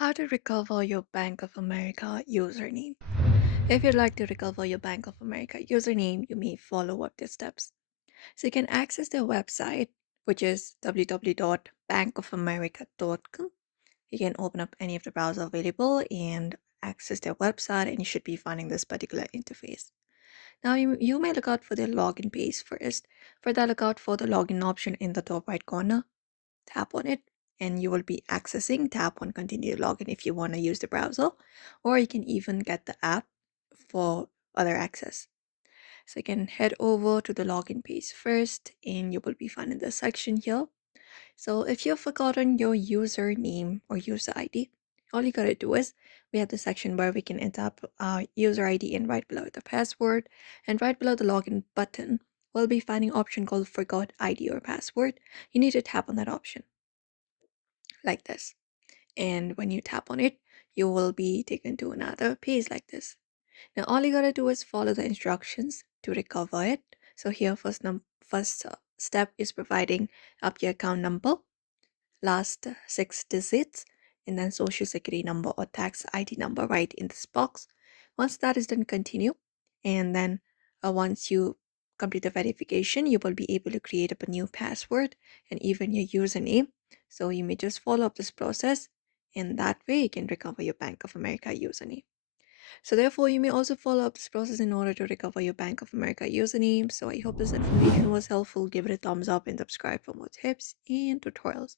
How to recover your Bank of America username. If you'd like to recover your Bank of America username, you may follow up these steps. So you can access their website, which is www.bankofamerica.com. You can open up any of the browser available and access their website, and you should be finding this particular interface. Now, you may look out for their login page first. For that, look out for the login option in the top right corner. Tap on it and you will be accessing. Tap on continue to login if you want to use the browser, or you can even get the app for other access. So you can head over to the login page first and you will be finding the section here. So if you've forgotten your username or user ID, all you gotta do is we have the section where we can enter our user ID, and right below the password and right below the login button we'll be finding an option called forgot ID or password. You need to tap on that option like this. And when you tap on it, you will be taken to another page like this. Now all you gotta do is follow the instructions to recover it. So here first step is providing up your account number, last six digits, and then social security number or tax ID number right in this box. Once that is done, continue. And then once you complete the verification, you will be able to create up a new password and even your username. So you may just follow up this process, and that way you can recover your Bank of America username. So therefore, you may also follow up this process in order to recover your Bank of America username. So I hope this information was helpful. Give it a thumbs up and subscribe for more tips and tutorials.